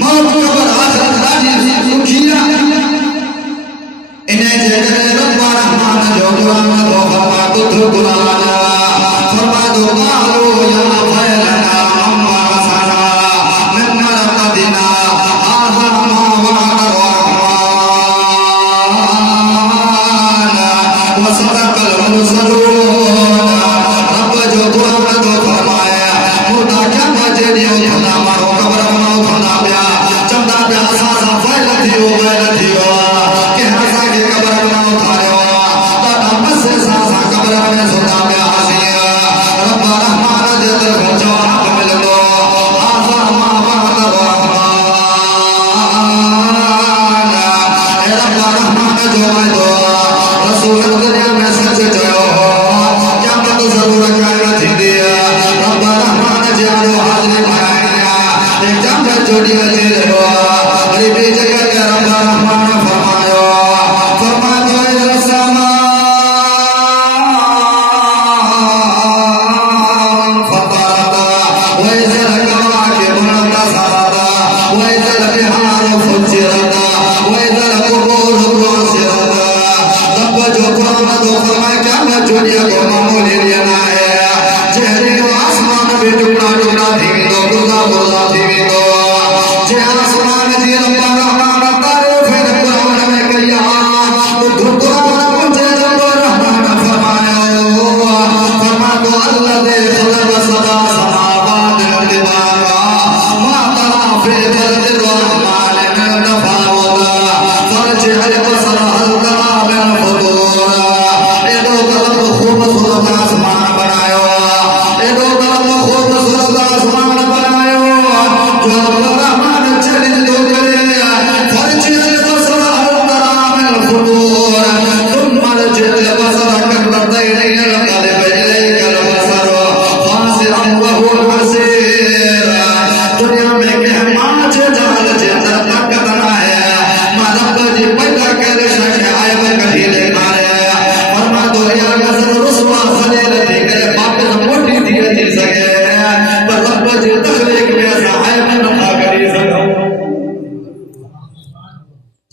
मौत कबर आखिरत राजी दुखिया इन्हें जगह रब्बा रहमान जो कुरान दो फरमा बुद्ध कुरान फरमा दो कालो या भयलना अम्मा सना मिन्ना रब्बना आहा मा वa'ada रहमान व सदक़ल मुरसलून रब जो कुरान दो फरमाया मुर्दा क्या मजरियो भला मारो कब्र मारो भला प्या चंदा प्या सासा फैल थियो के हसा के कब्र मारो थायो दादा बस सासा कब्र में सोता प्या हसिया रब रहमान जल को जवाब मिल लो आजा मा वa'ada रहमान ए रब रहमान जो वादो रसूल दुनिया में सच जयो क्या मत जरूर कायम थी दिया रब रहमान जानो हाजिर भाया एक जंग जोड़ी वजे रहो अरे बेजगह के रब रहमान फरमायो फरमा दो इधर समा फतरता व इधर कवा के बनता सारता व इधर बिहार फुजरता व इधर कुबूर कुसिरता रब जो कुरान दो फरमाए क्या मैं जोड़िया को मामूली लेना है जहरी आसमान में टुकड़ा टुकड़ा थी दो गुर्दा गुर्दा थी दो